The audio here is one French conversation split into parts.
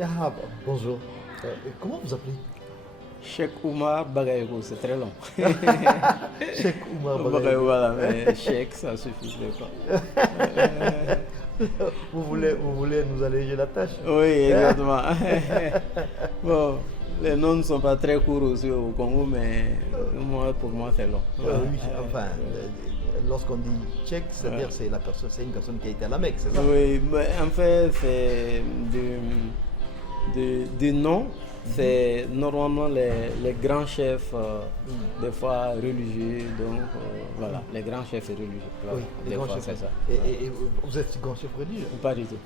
Ah, bonjour. Comment vous appelez? Cheikh Oumar Bagayoko, c'est très long. Cheikh Oumar Bagayoko. Voilà, mais Cheikh, ça suffit des fois. Vous voulez nous alléger la tâche? Oui, exactement. Bon, les noms ne sont pas très courts aussi au Congo, mais moi, pour moi, c'est long. Oui, enfin, lorsqu'on dit tchèque, c'est-à-dire c'est une personne qui a été à la Mecque, c'est ça? Oui, mais en fait, c'est du nom. C'est normalement les grands chefs, des fois religieux. Donc, voilà, les grands chefs religieux. Voilà, Oui, les des grands fois, chefs. c'est ça. Et vous êtes grand chef religieux. Pas du tout.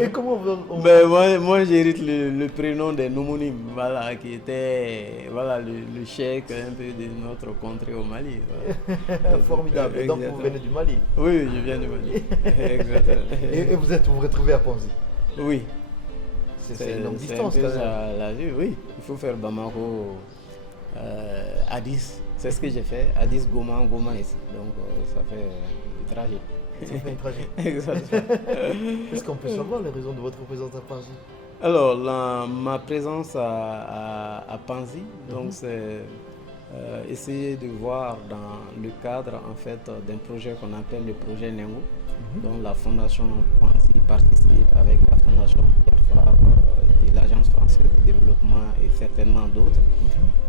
Et comment Ben, moi j'hérite le prénom des nomonymes, voilà, qui était voilà, le cheikh un peu de notre contrée au Mali. Voilà. Formidable. Et donc vous Exactement. venez du Mali. Oui, je viens du Mali. Exactement. Et vous retrouvez à Ponzi. Oui, C'est une longue c'est un distance peu quand même. la vie, oui. Il faut faire Bamako, Addis. C'est ce que j'ai fait. Addis, Goma, Goma ici. Donc ça fait du trajet. Ça fait un trajet. Exactement. Est-ce qu'on peut savoir les raisons de votre présence à Ponzi? Alors, ma présence à Panzi, donc c'est essayer de voir dans le cadre en fait d'un projet qu'on appelle le projet Nengo, dont la Fondation Panzi participe avec la Fondation Pierre Fabre et l'Agence française de développement et certainement d'autres.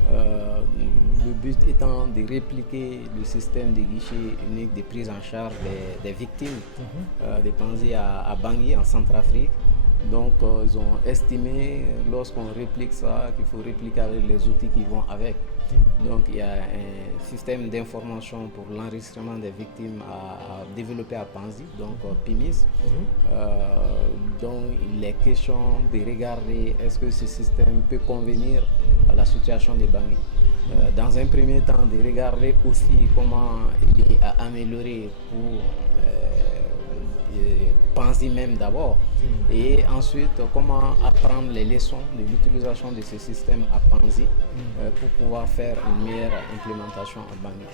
Le but étant de répliquer le système de guichet unique de prise en charge des victimes des Panzi à Bangui en Centrafrique. Donc, ils ont estimé, lorsqu'on réplique ça, qu'il faut répliquer avec les outils qui vont avec. Donc, il y a un système d'information pour l'enregistrement des victimes à développer à Panzi, donc PIMIS. Donc, il est question de regarder est-ce que ce système peut convenir à la situation des Bangui. Dans un premier temps, de regarder aussi comment il est à améliorer pour Panzi même d'abord, et ensuite comment apprendre les leçons de l'utilisation de ce système à Panzi pour pouvoir faire une meilleure implémentation en Bangui.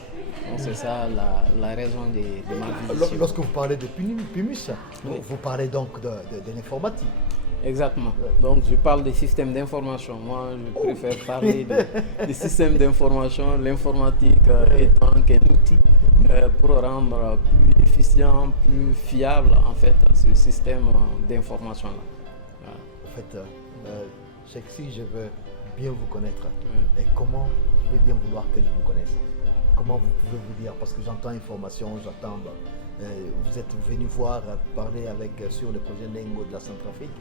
Donc c'est ça la raison de ma visite. Lorsque vous parlez de PIMUS, Oui. vous parlez donc de l'informatique. Exactement. Donc je parle des systèmes d'information. Moi, je préfère parler des systèmes d'information, l'informatique étant qu'un outil pour rendre plus efficient, plus fiable en fait ce système d'information-là. Voilà. En fait, Cheikh, si je veux bien vous connaître, Ouais. et comment je vais bien vouloir que je vous connaisse? Comment vous pouvez vous dire? Parce que j'entends information, j'entends. Vous êtes venu voir, parler avec sur le projet Nengo de la Centrafrique.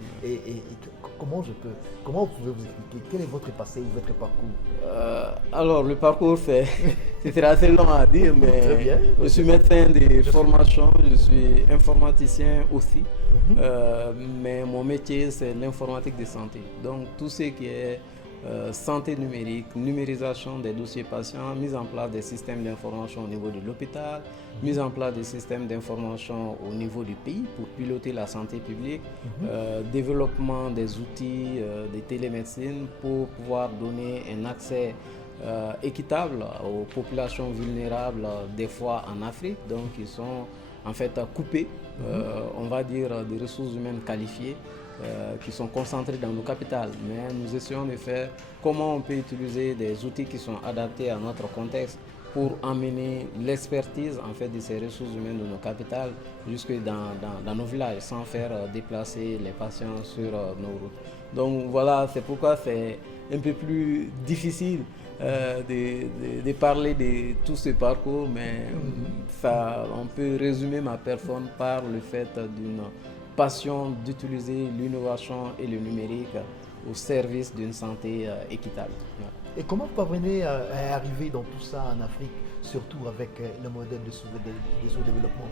Comment vous pouvez vous expliquer? Quel est votre passé ou votre parcours? Alors, le parcours, c'est assez long à dire, Très mais bien. je suis médecin de formation, je suis informaticien aussi, mais mon métier, c'est l'informatique de santé. Donc, tout ce qui est santé numérique, numérisation des dossiers patients, mise en place des systèmes d'information au niveau de l'hôpital, mise en place des systèmes d'information au niveau du pays pour piloter la santé publique, développement des outils de télémédecine pour pouvoir donner un accès équitable aux populations vulnérables, des fois en Afrique, donc qui sont en fait coupées, on va dire, des ressources humaines qualifiées qui sont concentrées dans nos capitales. Mais nous essayons de faire comment on peut utiliser des outils qui sont adaptés à notre contexte pour emmener l'expertise en fait de ces ressources humaines de nos capitales jusque dans nos villages sans faire déplacer les patients sur nos routes. Donc voilà, c'est pourquoi c'est un peu plus difficile de parler de tout ce parcours, mais ça, on peut résumer ma personne par le fait d'une passion d'utiliser l'innovation et le numérique au service d'une santé équitable. Et comment vous parvenez à arriver dans tout ça en Afrique, surtout avec le modèle de sous-développement?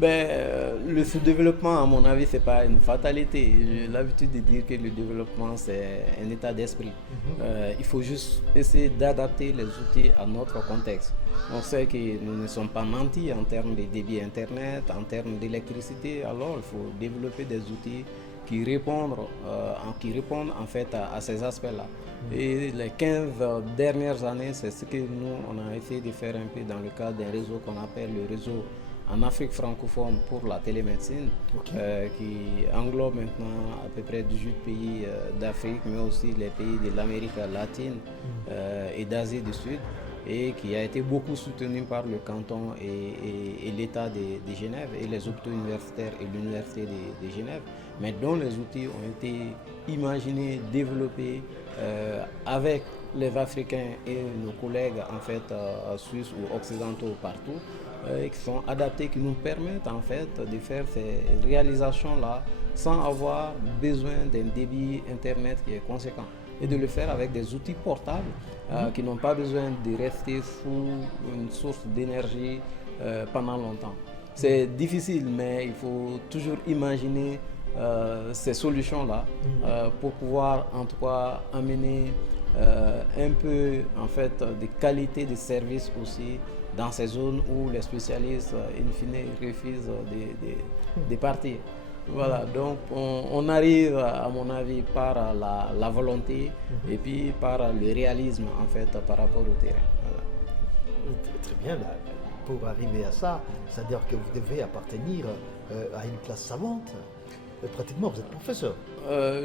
Le sous-développement, à mon avis, ce n'est pas une fatalité. J'ai l'habitude de dire que le développement, c'est un état d'esprit. Il faut juste essayer d'adapter les outils à notre contexte. On sait que nous ne sommes pas nantis en termes de débit Internet, en termes d'électricité. Alors, il faut développer des outils qui répondent en fait à ces aspects-là. Et les 15 dernières années, c'est ce que nous, on a essayé de faire un peu dans le cadre d'un réseau qu'on appelle le réseau en Afrique francophone pour la télémédecine, qui englobe maintenant à peu près 18 pays d'Afrique, mais aussi les pays de l'Amérique latine et d'Asie du Sud, et qui a été beaucoup soutenu par le canton et l'État de Genève et les hôpitaux universitaires et l'Université de Genève, mais dont les outils ont été imaginés, développés avec les Africains et nos collègues en fait suisses ou occidentaux partout, qui sont adaptés, qui nous permettent en fait de faire ces réalisations-là sans avoir besoin d'un débit internet qui est conséquent, et de le faire avec des outils portables qui n'ont pas besoin de rester sous une source d'énergie pendant longtemps. C'est difficile, mais il faut toujours imaginer ces solutions-là pour pouvoir en tout cas amener un peu en fait de qualité de service aussi dans ces zones où les spécialistes in fine refusent de partir. Voilà, donc on arrive à mon avis par la volonté et puis par le réalisme en fait par rapport au terrain. Voilà. Très bien, là, pour arriver à ça, c'est-à-dire que vous devez appartenir à une classe savante. Pratiquement, vous êtes professeur.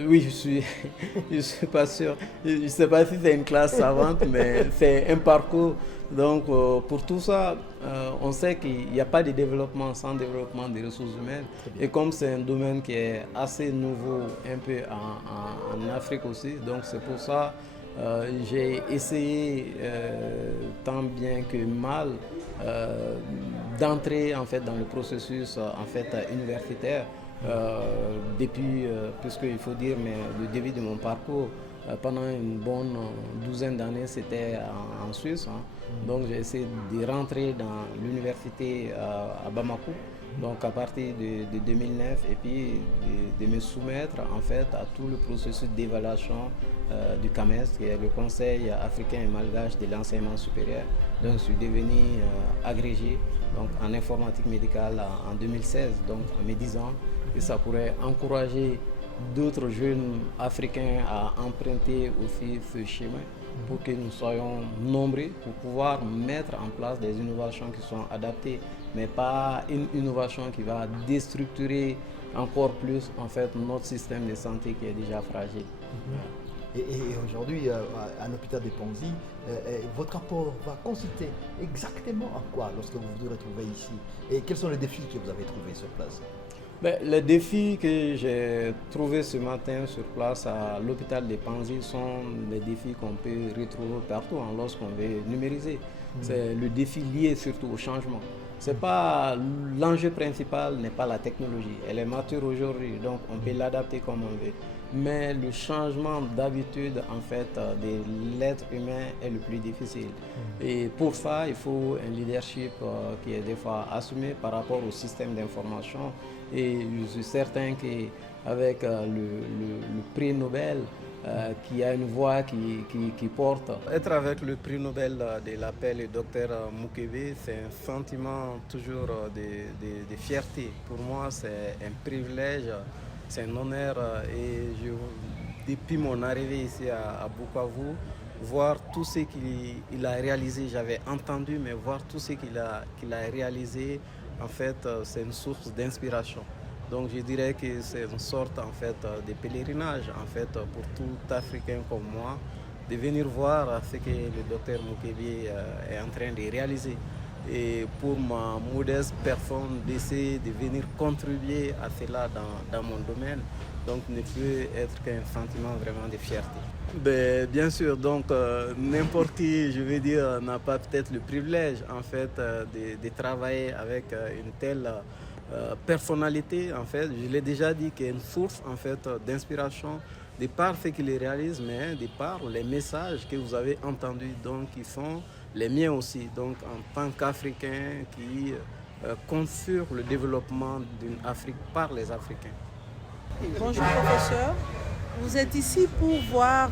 Oui, je suis pas sûr. Je ne sais pas si c'est une classe savante, mais c'est un parcours. Donc, pour tout ça, on sait qu'il n'y a pas de développement sans développement des ressources humaines. Et comme c'est un domaine qui est assez nouveau, un peu en Afrique aussi, donc c'est pour ça j'ai essayé tant bien que mal d'entrer en fait dans le processus en fait universitaire. Depuis, puisqu'il faut dire, mais le début de mon parcours, pendant une bonne douzaine d'années, c'était en Suisse. Donc j'ai essayé de rentrer dans l'université à Bamako, donc à partir de 2009, et puis de me soumettre en fait à tout le processus d'évaluation du CAMES, qui est le Conseil africain et malgache de l'enseignement supérieur. Donc je suis devenu agrégé donc, en informatique médicale en 2016, donc en mes 10 ans. Et ça pourrait encourager d'autres jeunes africains à emprunter aussi ce chemin pour que nous soyons nombreux pour pouvoir mettre en place des innovations qui sont adaptées, mais pas une innovation qui va déstructurer encore plus en fait notre système de santé qui est déjà fragile. Et aujourd'hui, à l'hôpital de Panzi, votre rapport va consister exactement en quoi lorsque vous vous retrouvez ici? Et quels sont les défis que vous avez trouvés sur place? Les défis que j'ai trouvés ce matin sur place à l'hôpital de Panzi sont des défis qu'on peut retrouver partout lorsqu'on veut numériser. C'est le défi lié surtout au changement. C'est pas l'enjeu principal n'est pas la technologie. Elle est mature aujourd'hui, donc on peut l'adapter comme on veut. Mais le changement d'habitude en fait de l'être humain est le plus difficile. Et pour ça, il faut un leadership qui est des fois assumé par rapport au système d'information. Et je suis certain qu'avec le prix Nobel, qui a une voix qui porte. Être avec le prix Nobel de la paix, le docteur Mukwege, c'est un sentiment toujours de fierté. Pour moi, c'est un privilège, c'est un honneur. Et depuis mon arrivée ici à Bukavu, voir tout ce qu'il a réalisé, j'avais entendu, mais voir tout ce qu'il a réalisé, en fait, c'est une source d'inspiration. Donc je dirais que c'est une sorte en fait, de pèlerinage en fait, pour tout Africain comme moi, de venir voir ce que le docteur Mukwege est en train de réaliser. Et pour ma modeste personne, d'essayer de venir contribuer à cela dans mon domaine, donc ne peut être qu'un sentiment vraiment de fierté. Bien sûr, donc n'importe qui, je veux dire, n'a pas peut-être le privilège en fait, de travailler avec une telle personnalité, en fait, je l'ai déjà dit, qui est une source en fait d'inspiration de par ce qu'il réalise, mais de par les messages que vous avez entendus, donc qui sont les miens aussi, donc en tant qu'Africain qui compte sur le développement d'une Afrique par les Africains. Bonjour professeur, vous êtes ici pour voir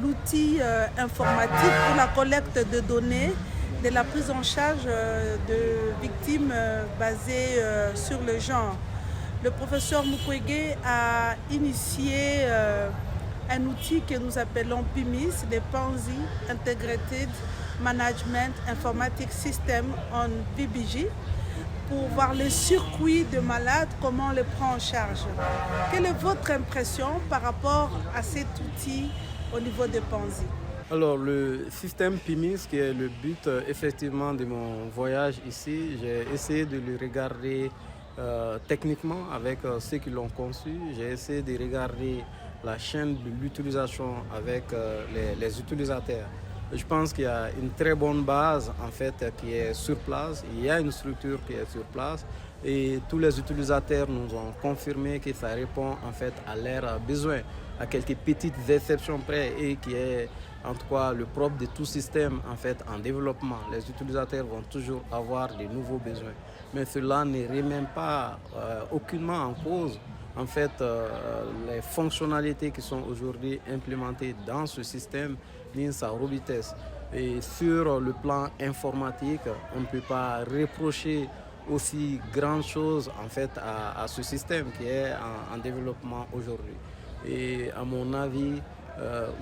l'outil informatique pour la collecte de données de la prise en charge de victimes basées sur le genre. Le professeur Mukwege a initié un outil que nous appelons PIMIS, le Panzi Integrated Management Informatic System on VBG. pour voir les circuits de malades, comment on les prend en charge. Quelle est votre impression par rapport à cet outil au niveau de Panzi? Alors, le système PIMIS, qui est le but effectivement de mon voyage ici, j'ai essayé de le regarder techniquement avec ceux qui l'ont conçu. J'ai essayé de regarder la chaîne de l'utilisation avec les utilisateurs. Je pense qu'il y a une très bonne base en fait qui est sur place. Il y a une structure qui est sur place et tous les utilisateurs nous ont confirmé que ça répond en fait à leurs besoins, à quelques petites exceptions près et qui est en tout cas le propre de tout système en fait en développement. Les utilisateurs vont toujours avoir de nouveaux besoins, mais cela ne remet pas aucunement en cause en fait les fonctionnalités qui sont aujourd'hui implémentées dans ce système ni sa robustesse. Et sur le plan informatique, on ne peut pas reprocher aussi grande chose en fait à ce système qui est en développement aujourd'hui. Et à mon avis,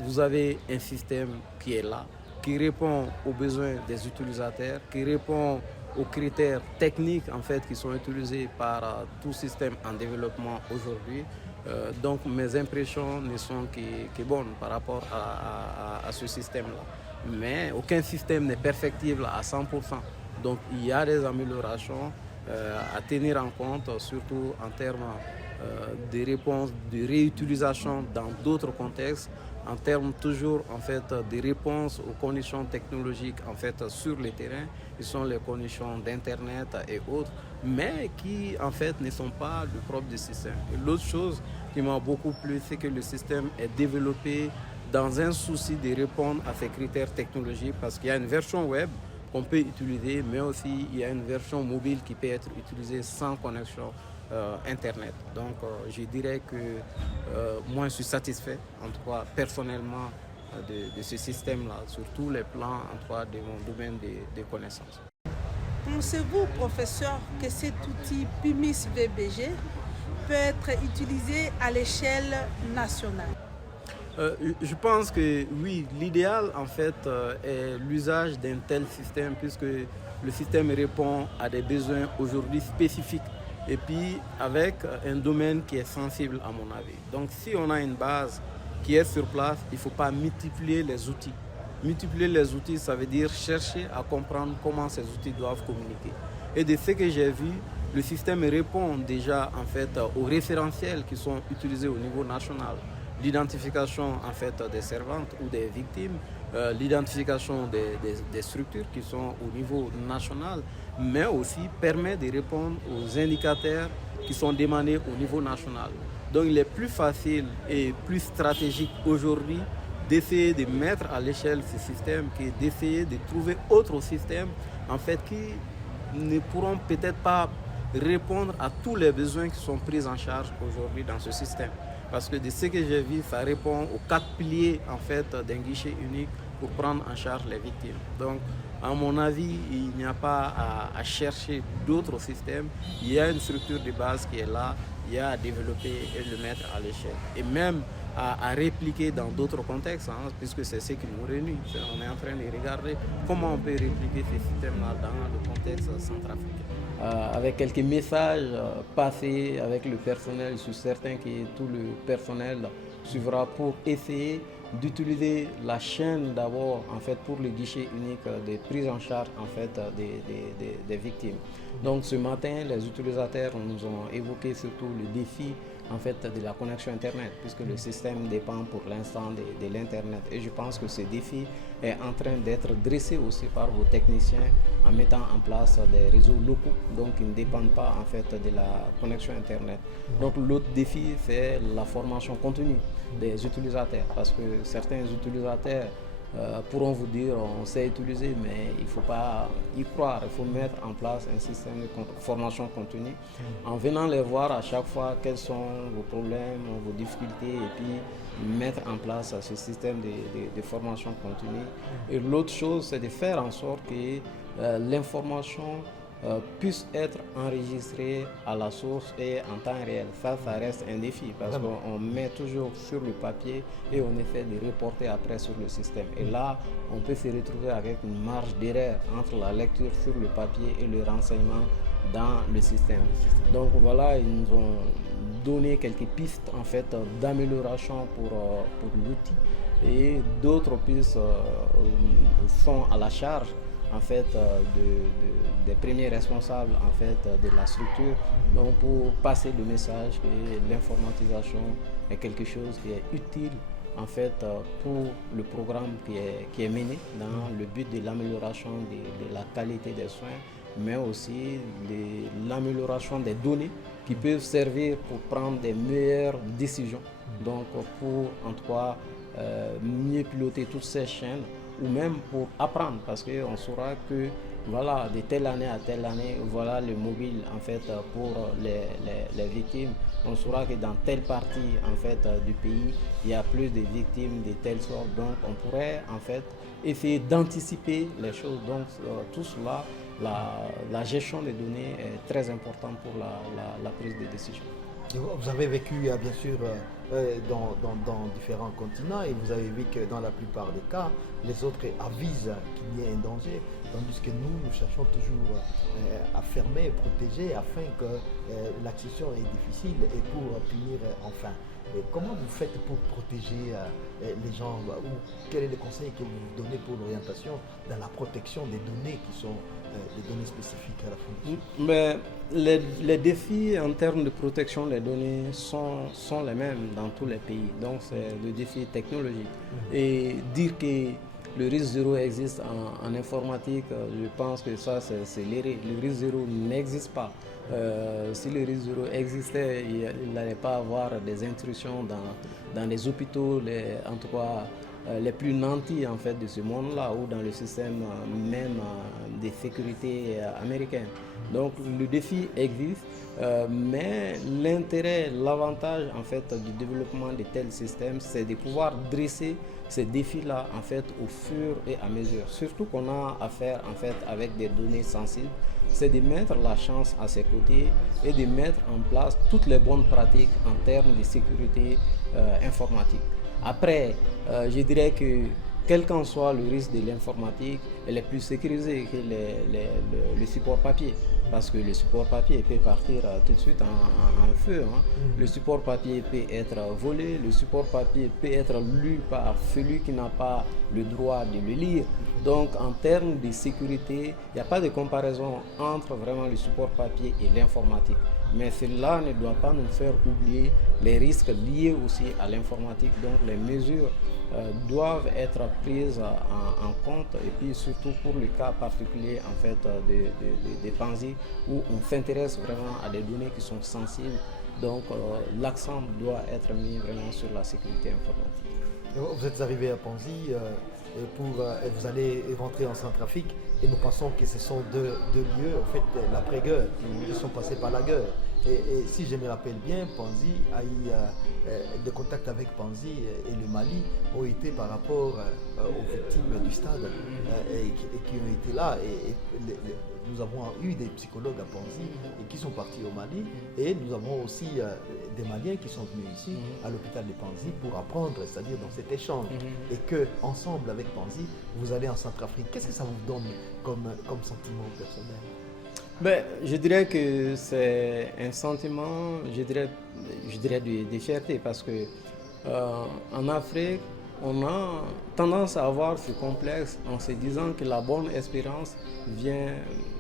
vous avez un système qui est là, qui répond aux besoins des utilisateurs, qui répond aux critères techniques en fait qui sont utilisés par tout système en développement aujourd'hui. Donc mes impressions ne sont que bonnes par rapport à ce système-là. Mais aucun système n'est perfectible à 100%. Donc il y a des améliorations à tenir en compte, surtout en termes de réponses, de réutilisation dans d'autres contextes, en termes toujours en fait de réponses aux conditions technologiques en fait sur le terrain, qui sont les conditions d'internet et autres, mais qui en fait ne sont pas le propre du système. Et l'autre chose qui m'a beaucoup plu, c'est que le système est développé dans un souci de répondre à ces critères technologiques, parce qu'il y a une version web qu'on peut utiliser, mais aussi il y a une version mobile qui peut être utilisée sans connexion Internet. Donc je dirais que moi je suis satisfait, en tout cas personnellement, de ce système-là, sur tous les plans en tout cas, de mon domaine de connaissances. Pensez-vous, professeur, que cet outil PIMIS VBG peut être utilisé à l'échelle nationale? Je pense que oui, l'idéal en fait est l'usage d'un tel système, puisque le système répond à des besoins aujourd'hui spécifiques et puis avec un domaine qui est sensible à mon avis. Donc si on a une base qui est sur place, il ne faut pas multiplier les outils. Multiplier les outils, ça veut dire chercher à comprendre comment ces outils doivent communiquer. Et de ce que j'ai vu, le système répond déjà en fait aux référentiels qui sont utilisés au niveau national. L'identification en fait des servantes ou des victimes, l'identification des structures qui sont au niveau national, mais aussi permet de répondre aux indicateurs qui sont demandés au niveau national. Donc il est plus facile et plus stratégique aujourd'hui d'essayer de mettre à l'échelle ce système que d'essayer de trouver autres systèmes en fait qui ne pourront peut-être pas répondre à tous les besoins qui sont pris en charge aujourd'hui dans ce système. Parce que de ce que j'ai vu, ça répond aux 4 piliers en fait d'un guichet unique pour prendre en charge les victimes. Donc, à mon avis, il n'y a pas à chercher d'autres systèmes. Il y a une structure de base qui est là, il y a à développer et le mettre à l'échelle. Et même à répliquer dans d'autres contextes, puisque c'est ce qui nous réunit. On est en train de regarder comment on peut répliquer ces systèmes-là dans le contexte centrafricain. Avec quelques messages passés avec le personnel, je suis certain que tout le personnel suivra pour essayer d'utiliser la chaîne d'abord en fait pour le guichet unique de prise en charge en fait des victimes. Donc ce matin, les utilisateurs nous ont évoqué surtout le défi en fait de la connexion Internet, puisque le système dépend pour l'instant de l'Internet. Et je pense que ce défi est en train d'être dressé aussi par vos techniciens en mettant en place des réseaux locaux, donc qui ne dépendent pas en fait de la connexion Internet. Donc l'autre défi, c'est la formation continue des utilisateurs, parce que certains utilisateurs pourront vous dire on sait utiliser, mais il ne faut pas y croire, il faut mettre en place un système de formation continue en venant les voir à chaque fois quels sont vos problèmes, vos difficultés, et puis mettre en place ce système de formation continue. Et l'autre chose, c'est de faire en sorte que l'information puisse être enregistrée à la source et en temps réel. Ça reste un défi parce qu'on met toujours sur le papier et on essaie de reporter après sur le système. Et là, on peut se retrouver avec une marge d'erreur entre la lecture sur le papier et le renseignement dans le système. Donc voilà, ils nous ont donné quelques pistes en fait d'amélioration pour l'outil, et d'autres pistes sont à la charge en fait des premiers responsables en fait de la structure, donc pour passer le message que l'informatisation est quelque chose qui est utile en fait pour le programme qui est mené dans le but de l'amélioration de la qualité des soins, mais aussi de l'amélioration des données qui peuvent servir pour prendre des meilleures décisions, donc pour en tout cas mieux piloter toutes ces chaînes, ou même pour apprendre, parce qu'on saura que voilà, de telle année à telle année, voilà le mobile en fait pour les victimes. On saura que dans telle partie en fait du pays, il y a plus de victimes de telle sorte. Donc on pourrait en fait essayer d'anticiper les choses. Donc tout cela, la gestion des données est très importante pour la prise de décision. Vous avez vécu bien sûr dans différents continents, et vous avez vu que dans la plupart des cas, les autres avisent qu'il y ait un danger, tandis que nous cherchons toujours à fermer, protéger, afin que l'accession est difficile et pour punir enfin. Et comment vous faites pour protéger les gens, ou quel est le conseil que vous donnez pour l'orientation dans la protection des données qui sont des données spécifiques à la fondation? Mais les défis en termes de protection des données sont les mêmes dans tous les pays. Donc c'est le défi technologique. Et dire que le risque zéro existe en informatique, je pense que ça c'est l'erreur. Le risque zéro n'existe pas. Si le risque zéro existait, il n'allait pas avoir des intrusions dans les hôpitaux, en tout cas les plus nantis en fait de ce monde-là, ou dans le système même de sécurité américain. Donc le défi existe, mais l'intérêt, l'avantage en fait du développement de tels systèmes, c'est de pouvoir dresser ces défis-là en fait au fur et à mesure. Surtout qu'on a affaire en fait avec des données sensibles, c'est de mettre la chance à ses côtés et de mettre en place toutes les bonnes pratiques en termes de sécurité informatique. Après, je dirais que quel qu'en soit le risque de l'informatique, elle est plus sécurisée que le support papier. Parce que le support papier peut partir tout de suite en feu. Le support papier peut être volé, le support papier peut être lu par celui qui n'a pas le droit de le lire. Donc en termes de sécurité, il n'y a pas de comparaison entre vraiment le support papier et l'informatique. Mais cela ne doit pas nous faire oublier les risques liés aussi à l'informatique. Donc les mesures doivent être prises en compte, et puis surtout pour le cas particulier en fait des Panzi, où on s'intéresse vraiment à des données qui sont sensibles. Donc l'accent doit être mis vraiment sur la sécurité informatique. Vous êtes arrivé à Panzi vous allez rentrer en Centrafrique, et nous pensons que ce sont deux lieux, en fait, l'après-guerre. Ils sont passés par la guerre. Et si je me rappelle bien, Panzi a eu des contacts avec Panzi, et le Mali ont été par rapport aux victimes du stade et qui ont été là. Et nous avons eu des psychologues à Panzi et qui sont partis au Mali, et nous avons aussi des Maliens qui sont venus ici à l'hôpital de Panzi pour apprendre, c'est-à-dire dans cet échange. Et que ensemble avec Panzi, vous allez en Centrafrique. Qu'est-ce que ça vous donne comme sentiment personnel? Ben, je dirais que c'est un sentiment, je dirais de fierté, parce que en Afrique, on a tendance à avoir ce complexe en se disant que la bonne espérance vient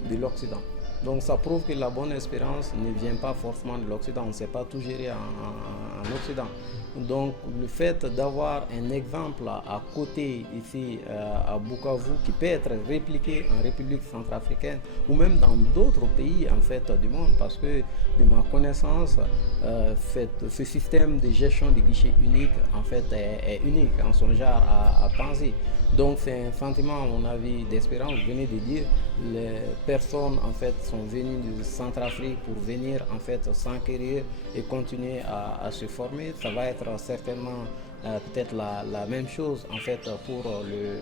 de l'Occident. Donc ça prouve que la bonne espérance ne vient pas forcément de l'Occident, on ne sait pas tout gérer en Occident. Donc le fait d'avoir un exemple à côté ici à Bukavu qui peut être répliqué en République centrafricaine ou même dans d'autres pays en fait du monde, parce que de ma connaissance ce système de gestion de guichet unique en fait est unique en son genre à Panzi. Donc c'est un sentiment à mon avis d'espérance. Vous venez de dire, les personnes en fait sont venues de Centrafrique pour venir en fait s'enquérir et continuer à se former. Ça va être certainement peut-être la même chose en fait pour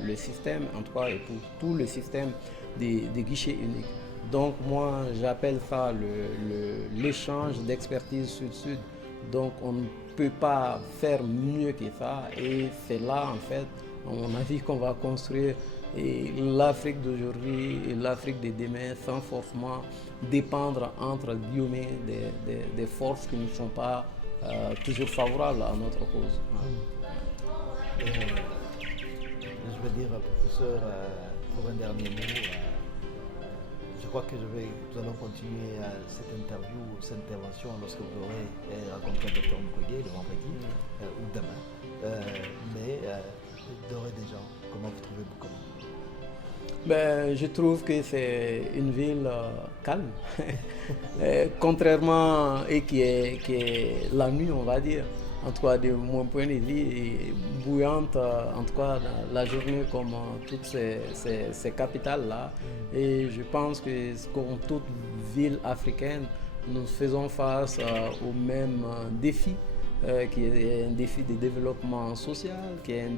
le système, en tout cas, et pour tout le système des guichets uniques. Donc moi j'appelle ça l'échange d'expertise sud-sud. Donc on ne peut pas faire mieux que ça, et c'est là en fait à mon avis qu'on va construire Et l'Afrique d'aujourd'hui et l'Afrique de demain sans forcément dépendre entre guillemets des forces qui ne sont pas toujours favorables à notre cause. Je veux dire, professeur, pour un dernier mot, je crois que nous allons continuer cette interview, cette intervention lorsque vous aurez rencontré le Dr Mukwege le vendredi ou demain. Mais d'ores et déjà, comment vous trouvez Bukavu? Je trouve que c'est une ville calme, contrairement et qui est la nuit, on va dire. En tout cas, de mon point de vue, bouillante, en tout cas, la journée comme toutes ces capitales-là. Et je pense que comme toute ville africaine, nous faisons face au même défi, qui est un défi de développement social, qui est un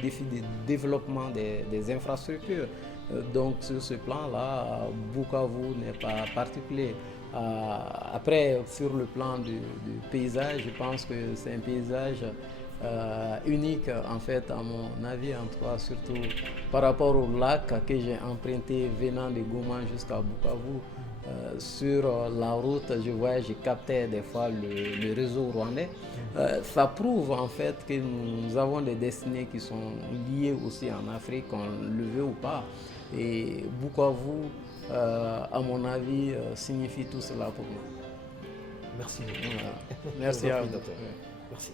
défi de développement des infrastructures. Donc sur ce plan-là, Bukavu n'est pas particulier. Après, sur le plan du paysage, je pense que c'est un paysage unique en fait, à mon avis, en tout cas, surtout par rapport au lac que j'ai emprunté venant de Goma jusqu'à Bukavu. Sur la route, je captais des fois le réseau rwandais. Ça prouve en fait que nous avons des destinées qui sont liées aussi en Afrique, qu'on le veut ou pas. Et Bukavu, à mon avis, signifie tout cela pour nous. Merci. Merci à vous. Merci.